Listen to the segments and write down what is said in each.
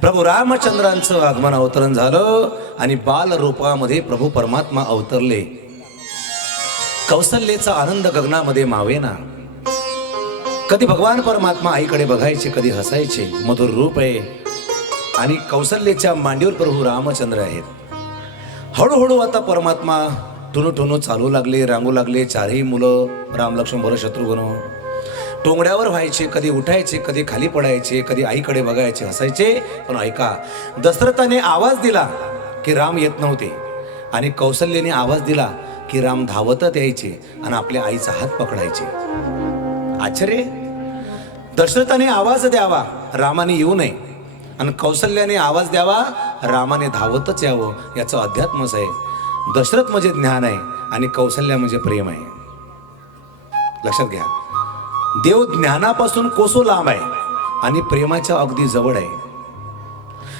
प्रभू रामचंद्रांचं आगमन अवतरण झालं आणि बाल रूपामध्ये प्रभू परमात्मा अवतरले. कौसल्येचा आनंद गगनामध्ये मावेना. कधी भगवान परमात्मा आईकडे बघायचे कधी हसायचे मधुर रूप आहे. आणि कौसल्येच्या मांडीवर प्रभू रामचंद्र आहेत. हळूहळू आता परमात्मा टुनू टुनू चालू लागले रांगू लागले चारही मुलं राम लक्ष्मण शत्रुघ्न टोंगड्यावर व्हायचे कधी उठायचे कधी खाली पडायचे कधी आईकडे बघायचे हसायचे. पण ऐका दशरथाने आवाज दिला की राम येत नव्हते. आणि कौशल्याने आवाज दिला की राम धावतच यायचे आणि आपल्या आईचा हात पकडायचे. आश्चर्य? दशरथाने आवाज द्यावा रामाने येऊ नये. आणि कौशल्याने आवाज द्यावा रामाने धावतच यावं याचं अध्यात्मच आहे. दशरथ म्हणजे ज्ञान आहे आणि कौशल्या म्हणजे प्रेम आहे. लक्षात घ्या. देव ज्ञानापासून कोसो लांब आहे आणि प्रेमाच्या अगदी जवळ आहे.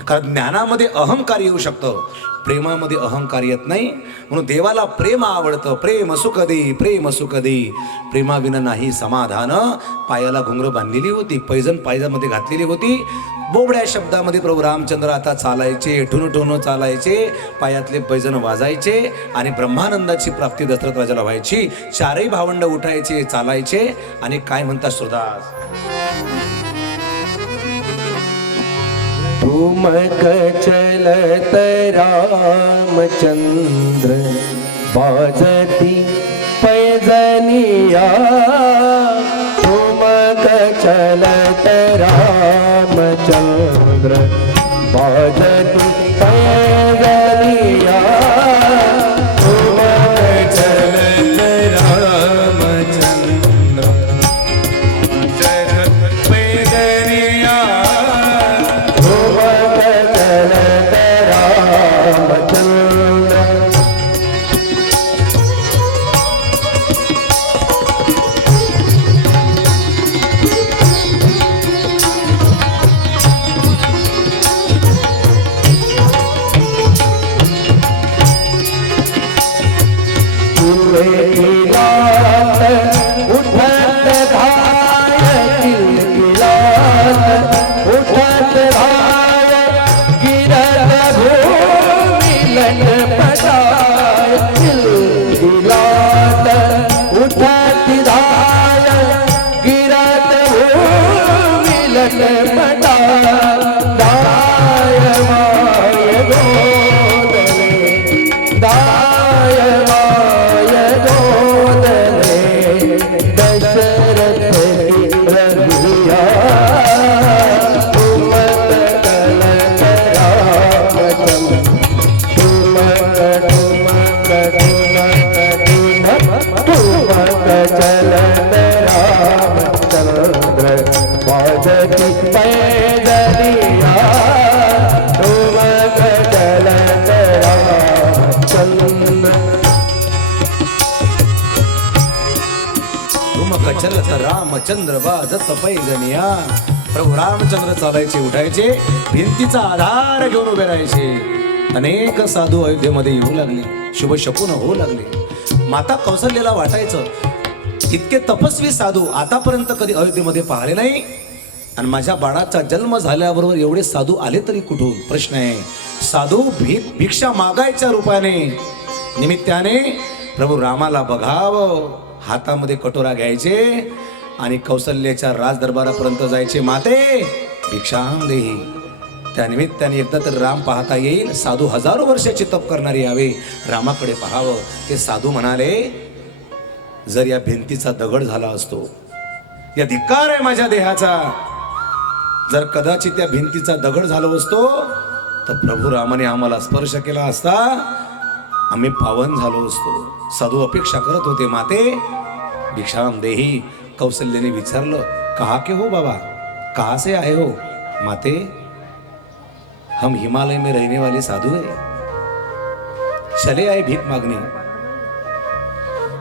कारण ज्ञानामध्ये अहंकार येऊ शकतं. प्रेमामध्ये अहंकार येत नाही. म्हणून देवाला प्रेम आवडतं. प्रेम सुखदी प्रेम सुखदी. प्रेमाविना नाही समाधान. पायाला घुंगर बांधलेली होती. पैजण पायजामध्ये घातलेली होती. बोबड्या शब्दामध्ये प्रभू रामचंद्र आता चालायचे ठुन ठुन चालायचे. पायातले पैजण वाजायचे आणि ब्रह्मानंदाची प्राप्ती दशरथ राजाला व्हायची. चारही भावंड उठायचे चालायचे आणि काय म्हणतात सुरदास ठुमक चलत रामचंद्र बाजती पैजनिया Allah रामचंद्र बाजत पैजनिया प्रभू रामचंद्र चालायचे उठायचे. भिंतीचा आधार घेऊन उभे राहायचे. अनेक साधू अयोध्येमध्ये येऊ लागले. शुभ शकून होऊ लागले. माता कौशल्याला वाटायचं इतके तपस्वी साधू आतापर्यंत कधी अयोध्येमध्ये पाहिले नाही? आणि माझ्या बाळाचा जन्म झाल्याबरोबर एवढे साधू आले तरी कुठून? प्रश्न आहे. साधू भी भिक्षा मागायच्या रूपाने. निमित्ताने प्रभू रामाला बघावं. हातामध्ये कटोरा घ्यायचे. आणि कौशल्याच्या राज दरबारापर्यंत जायचे माते. भिक्षाम देही त्या निमित्ताने एकदा तर राम पाहता येईल. साधू हजारो वर्षाची तप करणारे यावे. रामाकडे पाहावं. ते साधू म्हणाले जर या भिंतीचा दगड झाला असतो या धिक्कार आहे माझ्या देहाचा. जर कदाचित त्या भिंतीचा दगड झालो असतो तर प्रभू रामाने आम्हाला स्पर्श केला असता आम्ही पावन झालो असतो. साधू अपेक्षा करत होते माते भिक्षाम देही. कौशल्याने विचारलं कहा के हो बाबा? कहा से आए हो? माते हम हिमालय में रहने वाले साधू है। चले आए भीक मागणे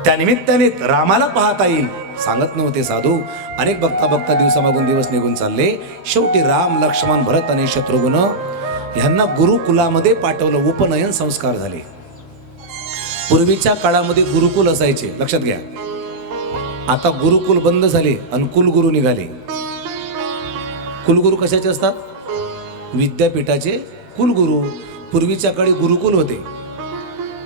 त्या निमित्ताने रामाला पाहता येईल. सांगत नव्हते साधू. अनेक बघता बघता दिवसामागून दिवस निघून चालले. शेवटी राम लक्ष्मण भरत आणि शत्रुघ्न ह्यांना गुरुकुलामध्ये पाठवलं. उपनयन संस्कार झाले. पूर्वीच्या काळामध्ये गुरुकुल असायचे. लक्षात घ्या. आता गुरुकुल बंद झाले आणि कुलगुरू निघाले. कुलगुरू कशाचे असतात? विद्यापीठाचे कुलगुरू. पूर्वीच्या काळी गुरुकुल होते.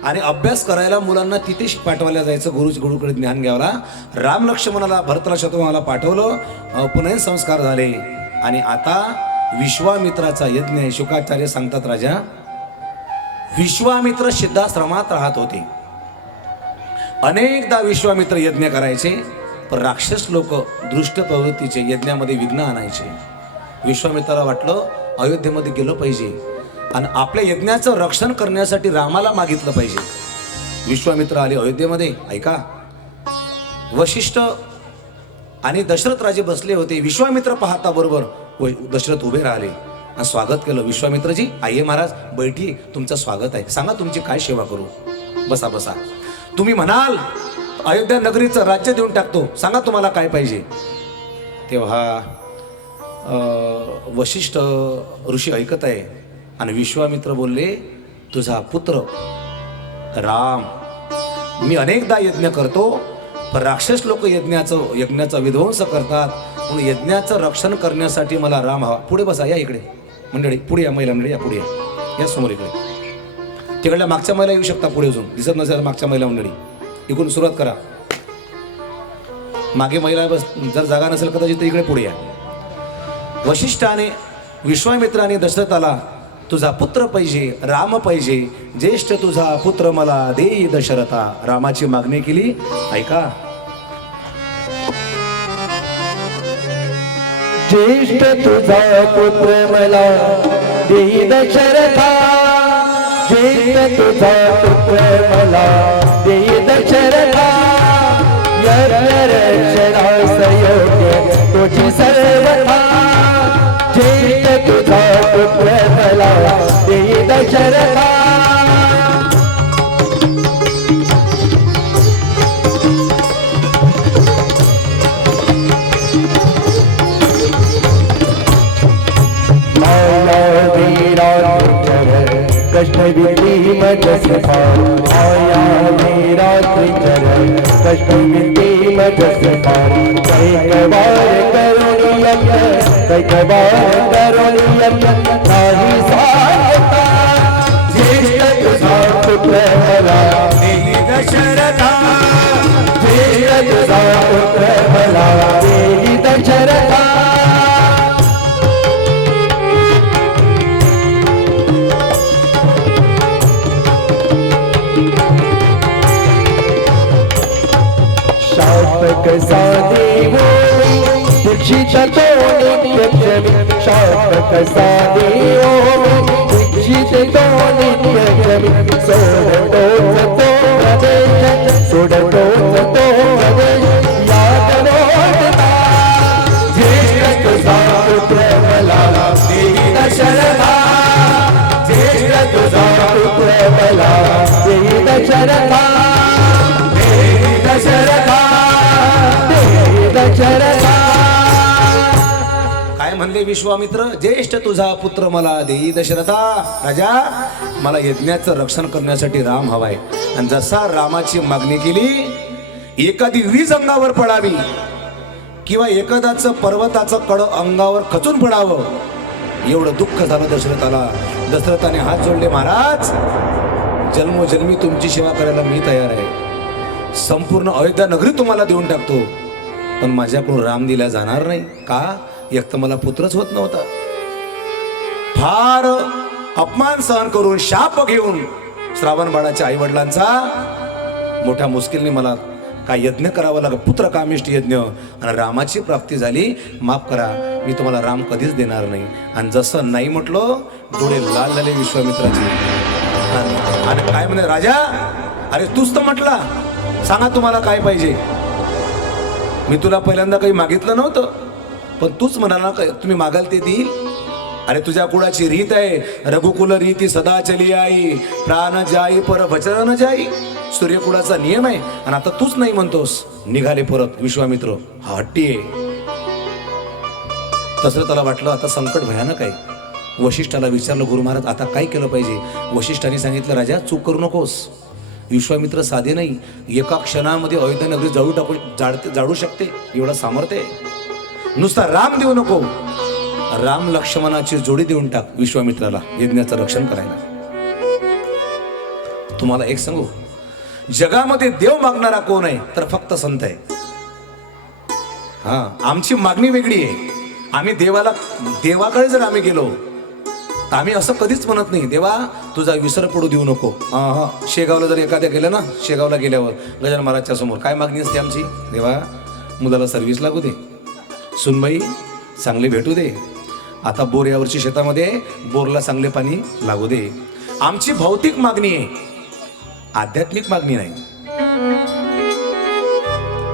आणि अभ्यास करायला मुलांना तिथेच पाठवायला जायचं गुरु गुरुकडे ज्ञान घ्यायला. राम लक्ष्मणाला भरतला शत्रुघ्नाला पाठवलं अ, पुनः संस्कार झाले. आणि आता विश्वामित्राचा यज्ञ आहे शुकाचार्य सांगतात राजा. विश्वामित्र सिद्धाश्रमात राहत होते. अनेकदा विश्वामित्र यज्ञ करायचे पण राक्षस लोक दृष्ट प्रवृत्तीचे यज्ञामध्ये विघ्न आणायचे. विश्वामित्राला वाटलं अयोध्येमध्ये गेलं पाहिजे आणि आपल्या यज्ञाचं रक्षण करण्यासाठी रामाला मागितलं पाहिजे. विश्वामित्र आले अयोध्येमध्ये ऐका वशिष्ठ आणि दशरथ राजे बसले होते. विश्वामित्र पाहता बरोबर व दशरथ उभे राहिले. आणि स्वागत केलं. विश्वामित्रजी आये महाराज बैठी तुमचं स्वागत आहे. सांगा तुमची काय सेवा करू. बसा बसा. तुम्ही म्हणाल अयोध्या नगरीचं राज्य देऊन टाकतो. सांगा तुम्हाला काय पाहिजे? तेव्हा वशिष्ठ ऋषी ऐकत आहे आणि विश्वामित्र बोलले तुझा पुत्र राम. मी अनेकदा यज्ञ करतो पण राक्षस लोक यज्ञाचं यज्ञाचा विध्वंस करतात. म्हणून यज्ञाचं रक्षण करण्यासाठी मला राम हवा. पुढे बसा या इकडे. मंडळी पुढे या महिला मंडळी या पुढे या. या समोर इकडे. तिकडल्या मागच्या महिला येऊ शकता पुढे अजून. दिसत नसेल मागच्या महिला मंडळी. इकडून सुरुवात करा. मागे महिला बस जर जागा नसेल कदाचित तर इकडे पुढे या. वशिष्ठाने विश्वामित्राने दशरथाला तुझा पुत्र पाहिजे राम पाहिजे ज्येष्ठ तुझा पुत्र मला दे दशरथा. रामाची मागणी केली. ऐका. ज्येष्ठ तुझा पुत्र मला दे दशरथा. ज्येष्ठ तुझा पुत्र मला. दे दशरथा यक्षणास योग्य तुझी सर्वथा. ज्येष्ठ तुझा पुत्र मला. दे दशरथा दीक्षित तो नित्यक्षमी शापक सादेवो तो नित्यक्षमी सोडतो तो प्रदेश सोडतो तो प्रदेश ज्येष्ठ तुझा पुत्र मला देवी दशरथा ज्येष्ठ तुझा पुत्र मला देवी दशरथा देवी दशरथा देवी दशरथा म्हणले विश्वामित्र ज्येष्ठ तुझा पुत्र मला देई दशरथा. राजा मला यज्ञाचं रक्षण करण्यासाठी राम हवाय. आणि जसा रामाची मागणी केली एखादी वीज अंगावर पडावी किंवा एखादाचं पर्वताचं कड अंगावर खचून पडावं एवढं दुःख झालं दशरथाला. दशरथाने हात जोडले महाराज जन्मोजन्मी तुमची सेवा करायला मी तयार आहे. संपूर्ण अयोध्या नगरी तुम्हाला देऊन टाकतो. पण माझ्याकडून राम दिला जाणार नाही. का? एक तर मला पुत्रच होत नव्हता. फार अपमान सहन करून शाप घेऊन श्रावण बाळाच्या आई वडिलांचा मोठ्या मुश्किलने मला काय यज्ञ करावा लागला पुत्र कामिष्ट यज्ञ आणि रामाची प्राप्ती झाली माफ करा मी तुम्हाला राम कधीच देणार नाही. आणि जसं नाही म्हटलं डोळे लाल झाले विश्वामित्राचे. आणि आणि काय म्हणे राजा? अरे तूच तर म्हटला. सांगा तुम्हाला काय पाहिजे. मी तुला पहिल्यांदा काही मागितलं नव्हतं. पण तूच म्हणाला का तुम्ही मागाल ते देईल. अरे तुझ्या कुळाची रीत आहे. रघुकुल रीती सदा चली आई. प्राण जाई पर भचन न जाई. सूर्यकुळाचा नियम आहे. आणि आता तूच नाही म्हणतोस. निघाले परत विश्वामित्र. हा हट्टी आहे. तसं त्याला वाटलं आता संकट भयानक आहे. वशिष्ठाला विचारलं गुरु महाराज आता काय केलं पाहिजे? वशिष्ठाने सांगितलं राजा चूक करू नकोस. विश्वामित्र साधे नाही. एका क्षणामध्ये अयोध्या नगरी जाळू टाकू जाळते जाळू शकते. एवढं सामर्थ्य आहे. नुसता राम देऊ नको. राम लक्ष्मणाची जोडी देऊन टाक विश्वामित्राला यज्ञाचं रक्षण करायला. तुम्हाला एक सांगू? जगामध्ये देव मागणारा कोण आहे तर फक्त संत आहे. हा आमची मागणी वेगळी आहे. आम्ही देवाला देवाकडे जर आम्ही गेलो तर आम्ही असं कधीच म्हणत नाही देवा तुझा विसर पडू देऊ नको. हा हा. शेगावला जर एखाद्या गेलं ना शेगावला गेल्यावर गजान महाराजच्या समोर काय मागणी असते आमची? देवा मुलाला सर्व्हिस लागू दे. सुनबाई चांगले भेटू दे. आता बोर यावर्षी शेतामध्ये बोरला चांगले पाणी लागू दे. आमची भौतिक मागणी आहे. आध्यात्मिक मागणी नाही.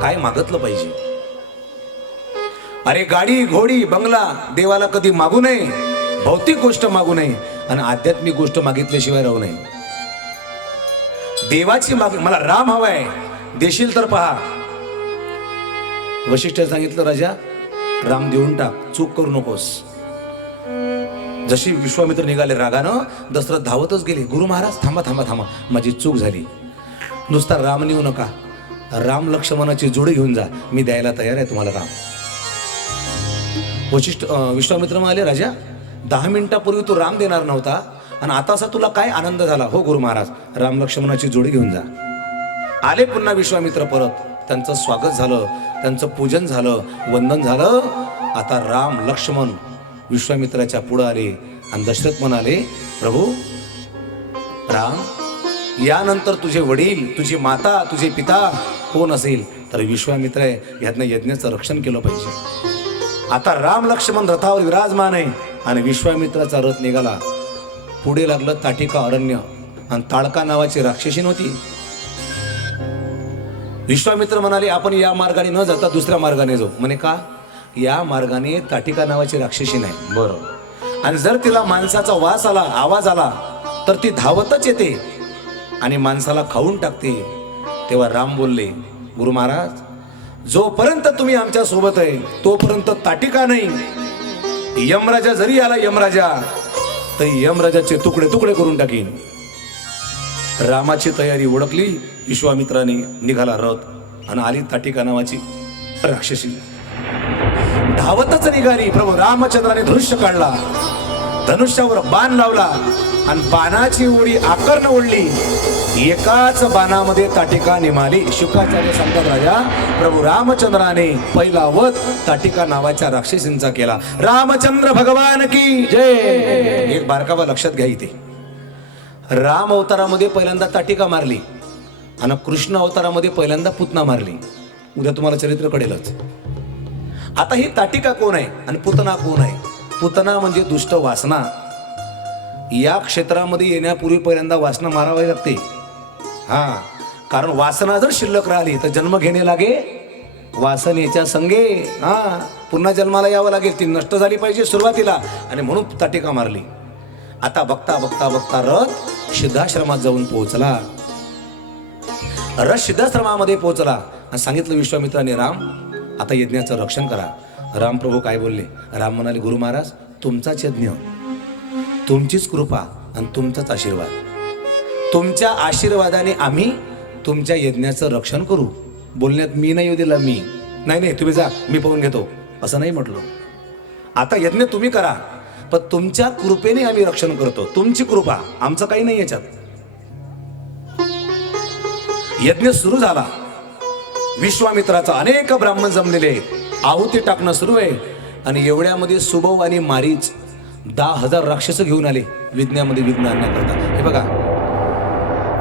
काय मागतलं पाहिजे? अरे गाडी घोडी बंगला देवाला कधी मागू नये. भौतिक गोष्ट मागू नये आणि आध्यात्मिक गोष्ट मागितल्याशिवाय राहू नये. देवाची मागणी मला राम हवाय. देशील तर पहा. वशिष्ठ सांगितलं राजा राम देऊन टाक चूक करू नकोस. जशी विश्वामित्र निघाले रागानं दसरथ धावतच गेले. गुरु महाराज थांबा थांबा थांबा. माझी चूक झाली. नुसता राम नेऊ नका. राम लक्ष्मणाची जोडी घेऊन जा. मी द्यायला तयार आहे तुम्हाला राम. वशिष्ठ विश्वामित्र म्हणाले राजा दहा मिनिटापूर्वी तू राम देणार नव्हता आणि आता असा तुला काय आनंद झाला? हो गुरु महाराज राम लक्ष्मणाची जोडी घेऊन जा. आले पुन्हा विश्वामित्र परत. त्यांचं स्वागत झालं त्यांचं पूजन झालं वंदन झालं. आता राम लक्ष्मण विश्वामित्राच्या पुढं आले आणि दशरथ म्हणाले प्रभू राम यानंतर तुझे वडील तुझी माता तुझे पिता कोण असेल? तर विश्वामित्र आहे यातनं यज्ञाचं रक्षण केलं पाहिजे. आता राम लक्ष्मण रथावर विराजमान आहे आणि विश्वामित्राचा रथ निघाला. पुढे लागलं ताटिका अरण्य आणि ताळका नावाची राक्षसीन होती. विश्वामित्र म्हणाले आपण या मार्गाने न जाता दुसऱ्या मार्गाने जाऊ. म्हणे का? या मार्गाने ताटिका नावाची राक्षसी नाही. बरं. आणि जर तिला माणसाचा वास आला आवाज आला तर ती धावतच येते आणि माणसाला खाऊन टाकते. तेव्हा राम बोलले गुरु महाराज जोपर्यंत तुम्ही आमच्यासोबत आहे तोपर्यंत ताटिका नाही. यमराजा जरी आला यमराजा तर यमराजाचे तुकडे तुकडे करून टाकीन. रामाची तयारी ओळखली विश्वामित्राने निघाला रथ आणि आली ताटिका नावाची राक्षसी. धावतच निघाली प्रभू रामचंद्राने धनुष्य काढला. धनुष्यावर बाण लावला आणि बाणाची उडी आकर्ण ओढली. एकाच बाणामध्ये ताटिका निमाली. शुकाचार्य सांगतात राजा प्रभू रामचंद्राने पहिला वध ताटिका नावाच्या राक्षसींचा केला. रामचंद्र भगवान की जय. एक बारकावा लक्षात घ्या इथे. राम अवतारामध्ये पहिल्यांदा ताटिका मारली आणि कृष्ण अवतारामध्ये पहिल्यांदा पुतना मारली. उद्या तुम्हाला चरित्र कळेलच. आता ही ताटिका कोण आहे आणि पुतना कोण आहे? पुतना म्हणजे दुष्ट वासना. या क्षेत्रामध्ये येण्यापूर्वी पहिल्यांदा वासना मारावी लागते. हा कारण वासना जर शिल्लक राहिली तर जन्म घेणे लागे वासनेच्या संगे. हा पुन्हा जन्माला यावं लागेल. ती नष्ट झाली पाहिजे सुरुवातीला. आणि म्हणून ताटिका मारली. आता बघता बघता बघता रथ सिद्धाश्रमात जाऊन पोहोचला. रस सिद्धाश्रमामध्ये पोहोचला. आणि सांगितलं विश्वामित्राने राम आता यज्ञाचं रक्षण करा. राम प्रभू काय बोलले? राम म्हणाले गुरु महाराज तुमचाच यज्ञ तुमचीच कृपा आणि तुमचाच आशीर्वाद. तुमच्या आशीर्वादाने आम्ही तुमच्या यज्ञाचं रक्षण करू. बोलण्यात मी नाही येऊ दिला मी. नाही नाही तुम्ही जा मी पाहून घेतो. असं नाही म्हटलं. आता यज्ञ तुम्ही करा. पण तुमच्या कृपेने आम्ही रक्षण करतो. तुमची कृपा आमचं काही नाही याच्यात. यज्ञ सुरू झाला. विश्वामित्राचा अनेक ब्राह्मण जमलेले आहुती. टाकणं सुरू आहे. आणि एवढ्यामध्ये सुबव आणि मारीच दहा हजार राक्षस घेऊन आले. विज्ञामध्ये विघ्न आणण्याकरता हे बघा.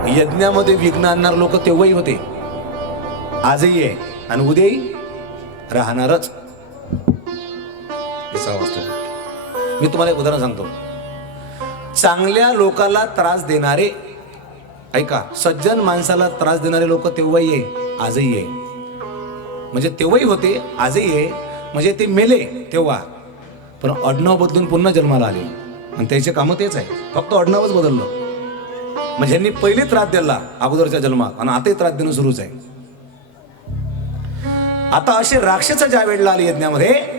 यज्ञामध्ये विघ्न आणणार लोक तेव्हाही होते. आजही आहे. आणि उद्याही राहणारच. असा वास्तव. मी तुम्हाला एक उदाहरण सांगतो. चांगल्या लोकाला त्रास देणारे ऐका सज्जन माणसाला त्रास देणारे लोक तेव्हाही आहे आजही आहे. म्हणजे तेव्हाही होते आजही आहे म्हणजे ते मेले तेव्हा. पण अडनाव बदलून पुन्हा जन्माला आले. आणि त्याचे कामं तेच आहे. फक्त अडनावच बदललं. म्हणजे यांनी पहिले त्रास दिला अगोदरच्या जन्मात आणि आताही त्रास देणं सुरूच आहे. आता असे राक्षस ज्या वेळेला आले यज्ञामध्ये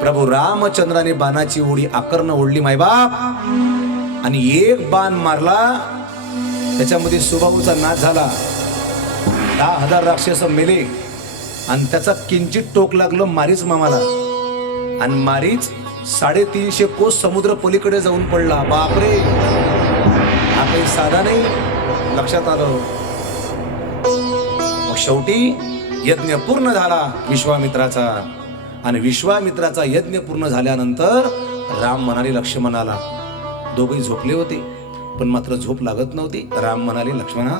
प्रभू रामचंद्राने बाणाची ओढी आकर्ण ओढली मायबाप. आणि एक बाण मारला. त्याच्यामध्ये सुबाहूचा नाश झाला. दहा हजार राक्षस मेले. आणि त्याचा किंचित टोक लागलं मारीच मामाला. आणि मारीच साडेतीनशे कोस समुद्र पलीकडे जाऊन पडला. बापरे! हा काही साधा नाही. लक्षात आलं. मग शेवटी यज्ञ पूर्ण झाला विश्वामित्राचा. आणि विश्वामित्राचा यज्ञ पूर्ण झाल्यानंतर राम म्हणाले लक्ष्मणाला दोघे झोपले होते पण मात्र झोप लागत नव्हती. राम म्हणाले लक्ष्मणा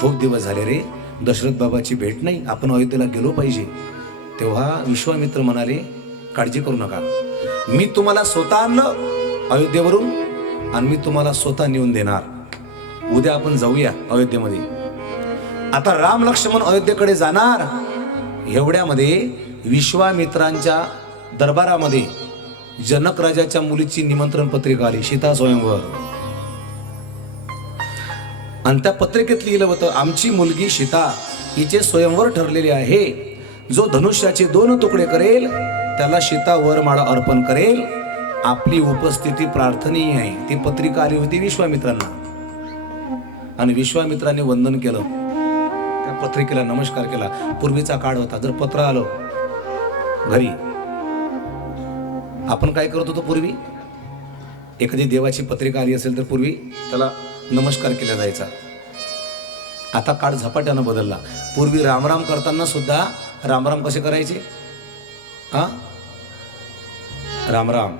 खूप दिवस झाले रे दशरथ बाबाची भेट नाही आपण अयोध्येला गेलो पाहिजे. तेव्हा विश्वामित्र म्हणाले काळजी करू नका. मी तुम्हाला स्वतः आणलं अयोध्येवरून आणि मी तुम्हाला स्वतः नेऊन देणार. उद्या आपण जाऊया अयोध्येमध्ये. आता राम लक्ष्मण अयोध्येकडे जाणार. एवढ्यामध्ये विश्वामित्रांच्या दरबारामध्ये जनक राजाच्या मुलीची निमंत्रण पत्रिका आली सीता स्वयंवर. आणि त्या पत्रिकेत लिहिलं होतं आमची मुलगी सीता हिचे स्वयंवर ठरलेले आहे. जो धनुष्याचे दोन तुकडे करेल त्याला सीता वरमाळा अर्पण करेल. आपली उपस्थिती प्रार्थनीय आहे. ती पत्रिका आली होती विश्वामित्रांना. आणि विश्वामित्राने वंदन केलं. त्या पत्रिकेला नमस्कार केला. पूर्वीचा काळ होता जर पत्र आलं घरी. आपण काय करत होतो पूर्वी? एखादी देवाची पत्रिका आली असेल तर पूर्वी त्याला नमस्कार केला जायचा. आता काळ झपाट्यानं बदलला. पूर्वी रामराम करताना सुद्धा रामराम कसे करायचे? हा रामराम.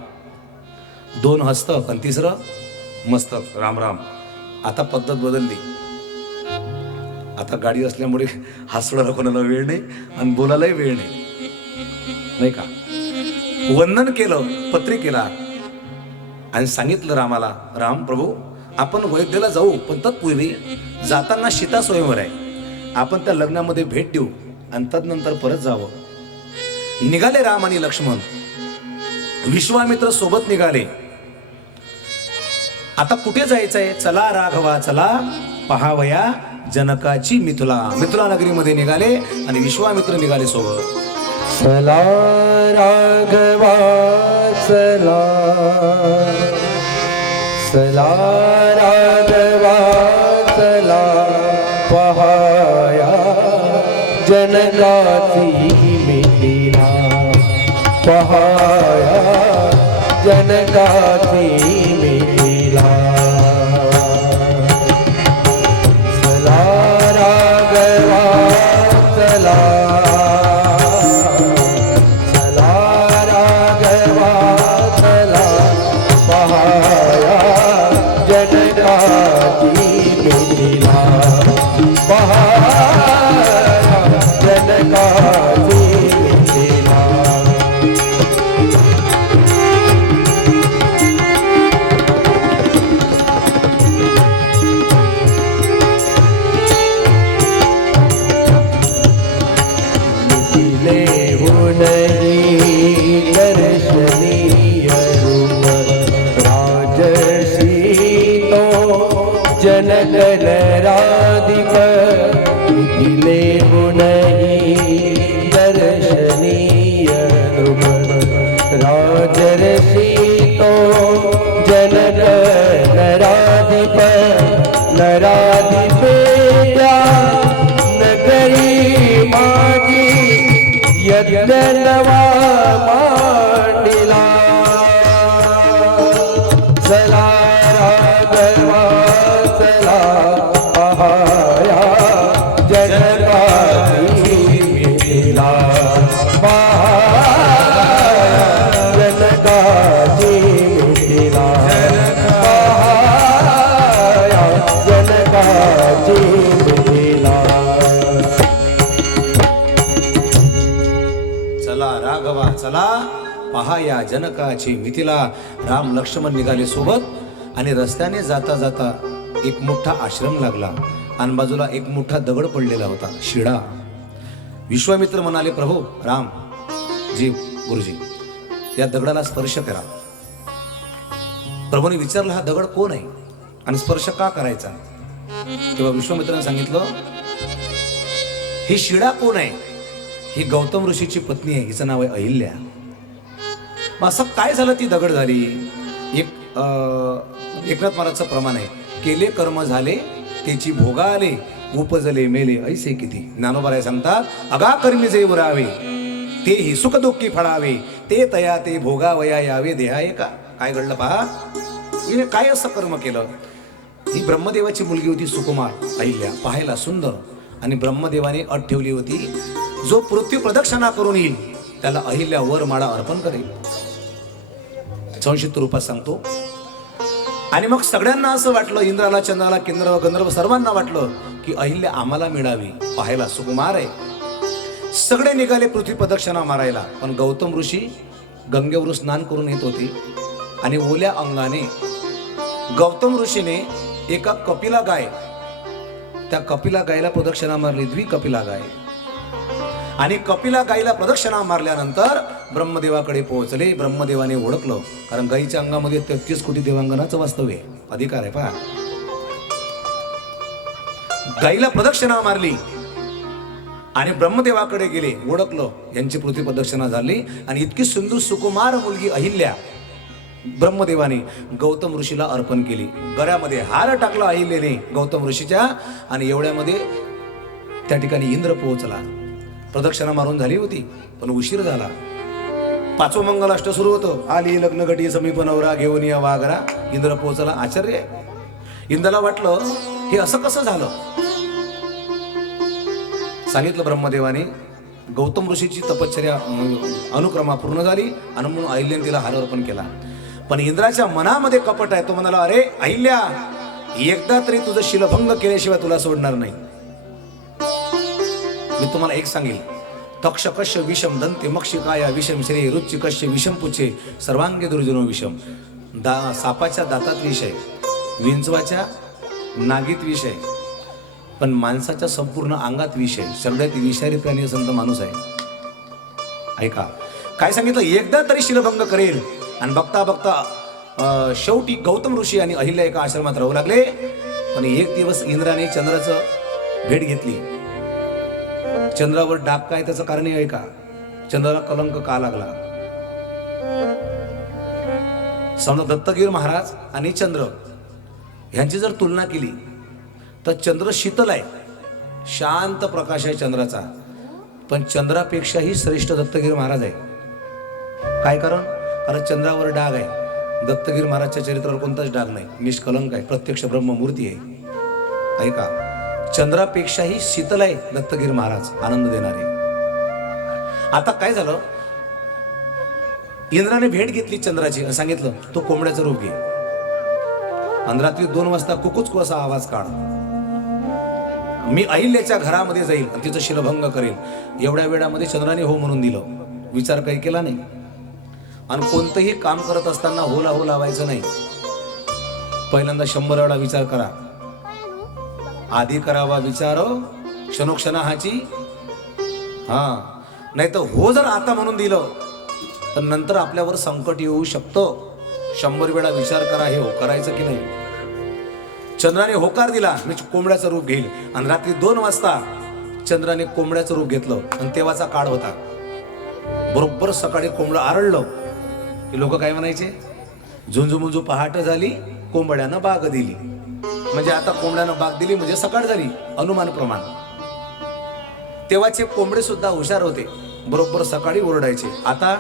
दोन हस्तक आणि तिसरं मस्तक. रामराम. आता पद्धत बदलली. आता गाडी असल्यामुळे हसण्याला कोणाला वेळ नाही आणि बोलायलाही वेळ नाही. नाही का? वंदन केलं पत्रिकेला आणि सांगितलं रामाला राम प्रभू आपण वैद्यला जाऊ पण तत्पूर्वी जाताना सीता स्वयंवर आहे. आपण त्या लग्नामध्ये भेट देऊ आणि तदनंतर परत जावं. निघाले राम आणि लक्ष्मण. विश्वामित्र सोबत निघाले. आता कुठे जायचंय? चला राघवा चला पहावया जनकाची मिथुला. मिथुला नगरीमध्ये निघाले आणि विश्वामित्र निघाले सोबत. चला राघवा चला चला राघवा चला पहाया जनकाची मिथिला पहाया जनकाची या जनकाची मिथिला राम लक्ष्मण निघाले सोबत आणि रस्त्याने जाता जाता एक मोठा आश्रम लागला. आणि बाजूला एक मोठा दगड पडलेला होता शिडा. विश्वामित्र म्हणाले प्रभू राम जी गुरुजी या दगडाला स्पर्श करा. प्रभूने विचारलं हा दगड कोण आहे आणि स्पर्श का करायचा? तेव्हा विश्वामित्राने सांगितलं ही शिडा कोण आहे? ही गौतम ऋषीची पत्नी आहे हिचं नाव आहे अहिल्या. मग असं काय झालं ती दगड झाली? एक एकनाथ महाराजचं प्रमाण आहे. केले कर्म झाले त्याची भोगा आले उपजले मेले ऐसे किती? ज्ञानोबाराय सांगतात अगा कर्मी जे उरावे तेही सुखदुःखी फळावे ते तया ते भोगावया यावे देहाय का? काय घडलं पहा? हिने काय असं कर्म केलं? ही ब्रह्मदेवाची मुलगी होती सुकुमार अहिल्या पाहायला सुंदर. आणि ब्रह्मदेवाने अट ठेवली होती जो पृथ्वी प्रदक्षिणा करून येईल त्याला अहिल्या वर माळा अर्पण करेल. संक्षिप्त रूपात सांगतो. आणि मग सगळ्यांना असं वाटलं इंद्राला चंद्राला केंद्र गंधर्व सर्वांना वाटलं की अहिल्या आम्हाला मिळावी. पाहायला सुकुमार आहे. सगळे निघाले पृथ्वी प्रदक्षिणा मारायला. पण गौतम ऋषी गंगेवर स्नान करून येत होते. आणि ओल्या अंगाने गौतम ऋषीने एका कपिला गाय त्या कपिला गायला प्रदक्षिणा मारली द्वि कपिला गाय. आणि कपिला गायीला प्रदक्षिणा मारल्यानंतर ब्रह्मदेवाकडे पोहोचले ब्रह्मदेवाने ओळखलं. कारण गाईच्या अंगामध्ये तेहतीस कोटी देवांगणाचं वास्तव्य अधिकार आहे पहा. गाईला प्रदक्षिणा मारली. आणि ब्रह्मदेवाकडे गेले ओळखलं. यांची पृथ्वी प्रदक्षिणा झाली. आणि इतकी सुंदर सुकुमार मुलगी अहिल्या ब्रह्मदेवाने गौतम ऋषीला अर्पण केली. गळ्यामध्ये हार टाकला अहिल्याने गौतम ऋषीच्या. आणि एवढ्यामध्ये त्या ठिकाणी इंद्र पोहोचला. प्रदक्षिणा मारून झाली होती पण उशीर झाला. पाचवं मंगलाष्ट सुरू होतं. आली लग्न घटी समीप नवरा घेऊन या वाघरा. इंद्र पोहोचला. आश्चर्य. इंद्राला वाटलं हे असं कसं झालं? सांगितलं ब्रह्मदेवाने गौतम ऋषीची तपश्चर्या अनुक्रमा पूर्ण झाली आणि म्हणून अहिल्याने तिला हार अर्पण केला. पण इंद्राच्या मनामध्ये कपट आहे. तो म्हणाला अरे अहिल्या एकदा तरी तुझं शिलभंग केल्याशिवाय तुला सोडणार नाही. मी तुम्हाला एक सांगेल. तक्षकश्य विषम दंते मक्षिकाया विषम श्री रुचिकश्य विषम पुछे सर्वांगी दुर्जनो विषम दा सापाच्या दातात विष आहे विंचवाच्या नागीत विष आहे पण माणसाच्या संपूर्ण अंगात विष आहे सगळ्यात विषारी प्राणी संत माणूस आहे. ऐका काय सांगितलं? एकदा तरी शिरभंग करेल. आणि बघता बघता शेवटी गौतम ऋषी आणि अहिल्या एका आश्रमात राहू लागले. पण एक दिवस इंद्राने चंद्राचं भेट घेतली. चंद्रावर डाग काय त्याचं कारण आहे का? चंद्राला कलंक का लागला? समजा दत्तगीर महाराज आणि चंद्र ह्यांची जर तुलना केली तर चंद्र शीतल आहे. शांत प्रकाश आहे चंद्राचा. पण चंद्रापेक्षाही श्रेष्ठ दत्तगीर महाराज आहे. काय कारण? कारण चंद्रावर डाग आहे. दत्तगीर महाराजच्या चरित्रावर कोणताच डाग नाही. निष्कलंक आहे. प्रत्यक्ष ब्रह्ममूर्ती आहे. ऐका चंद्रापेक्षाही शीतल आहे दत्तगिर महाराज आनंद देणारे. आता काय झालं? इंद्राने भेट घेतली चंद्राची सांगितलं तो कोंबड्याचं रूप घे. आणि रात्री दोन वाजता कुकुच असा आवाज काढ. मी अहिल्याच्या घरामध्ये जाईल आणि तिचं शिरभंग करेल. एवढ्या वेळामध्ये चंद्राने हो म्हणून दिलं. विचार काही केला नाही. आणि कोणतंही काम करत असताना होला हो लावायचं नाही. पहिल्यांदा शंभर वेळा विचार करा. आधी करावा विचार क्षणोक्षणा हा. नाही तर हो जर आता म्हणून दिलं तर नंतर आपल्यावर संकट येऊ शकतं. शंभर वेळा विचार करा हे हो करायचं की नाही? चंद्राने होकार दिला मी कोंबड्याचं रूप घेईल. आणि रात्री दोन वाजता चंद्राने कोंबड्याचं रूप घेतलं आणि तेव्हाचा काळ होता. बरोबर सकाळी कोंबडं आरळलं की लोक काय म्हणायचे? झुंजू पहाट झाली कोंबड्यानं बाग दिली. म्हणजे आता कोंबड्यानं बाग दिली म्हणजे सकाळ झाली अनुमान प्रमाण. तेव्हाचे कोंबडे सुद्धा हुशार होते. बरोबर सकाळी ओरडायचे. आता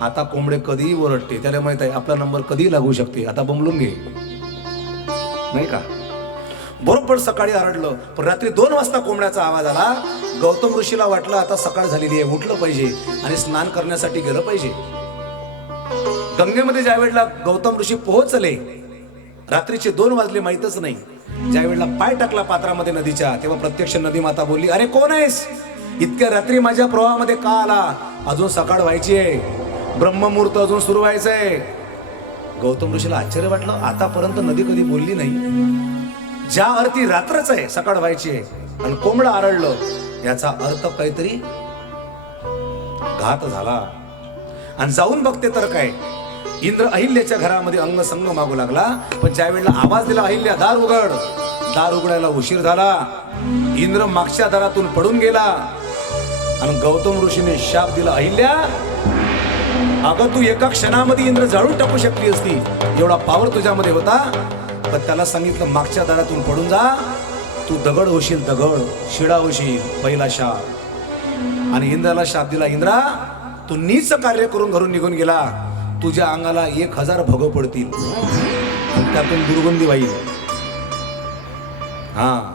आता कोंबडे कधीही ओरडते. त्याला माहीत आहे आपला नंबर कधी लागू शकते. आता बमलून घे. नाही का? बरोबर सकाळी आरडलं. पण रात्री दोन वाजता कोंबड्याचा आवाज आला गौतम ऋषीला वाटलं आता सकाळ झालेली आहे उठलं पाहिजे आणि स्नान करण्यासाठी गेलं पाहिजे. गंगेमध्ये ज्या वेळेला गौतम ऋषी पोहोचले रात्रीचे दोन वाजले माहीतच नाही. ज्या वेळेला पाय टाकला पात्रामध्ये नदीच्या तेव्हा प्रत्यक्ष नदी माता बोलली अरे कोण आहेस? इतक्या रात्री माझ्या प्रवाहामध्ये का आला? अजून सकाळ व्हायची आहे. ब्रह्ममुहूर्त अजून सुरू व्हायचं आहे. गौतम ऋषीला आश्चर्य वाटलं आतापर्यंत नदी कधी बोलली नाही. ज्या अर्थी रात्रच आहे सकाळ व्हायची आहे. आणि कोंबडं आरडलं याचा अर्थ काहीतरी घात झाला. आणि जाऊन बघते तर काय? इंद्र अहिल्याच्या घरामध्ये अंगसंग मागू लागला पण ज्या वेळेला आवाज दिला अहिल्या दार उघड. दार उघडायला उशीर झाला. इंद्र मागच्या दारातून पडून गेला. आणि गौतम ऋषीने शाप दिला अहिल्या अगं तू एका क्षणामध्ये इंद्र जाळून टाकू शकली असती. एवढा पावर तुझ्यामध्ये होता. पण त्याला सांगितलं मागच्या दारातून पडून जा. तू दगड होशील दगड. शिडा होशील पहिला शाप. आणि इंद्राला शाप दिला इंद्रा तू नीच कार्य करून घरून निघून गेला. तुझ्या अंगाला एक हजार भोग पडतील. त्यातून दुर्गंधी वाईल हा.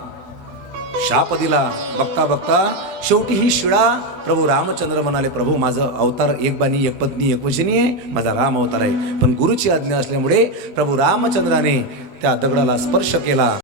शाप दिला बघता बघता शेवटी ही शिळा प्रभू रामचंद्र म्हणाले प्रभू माझं अवतार एक बानी एक पत्नी एक वचनी आहे. माझा राम अवतार आहे. पण गुरुची आज्ञा असल्यामुळे प्रभू रामचंद्राने त्या दगडाला स्पर्श केला.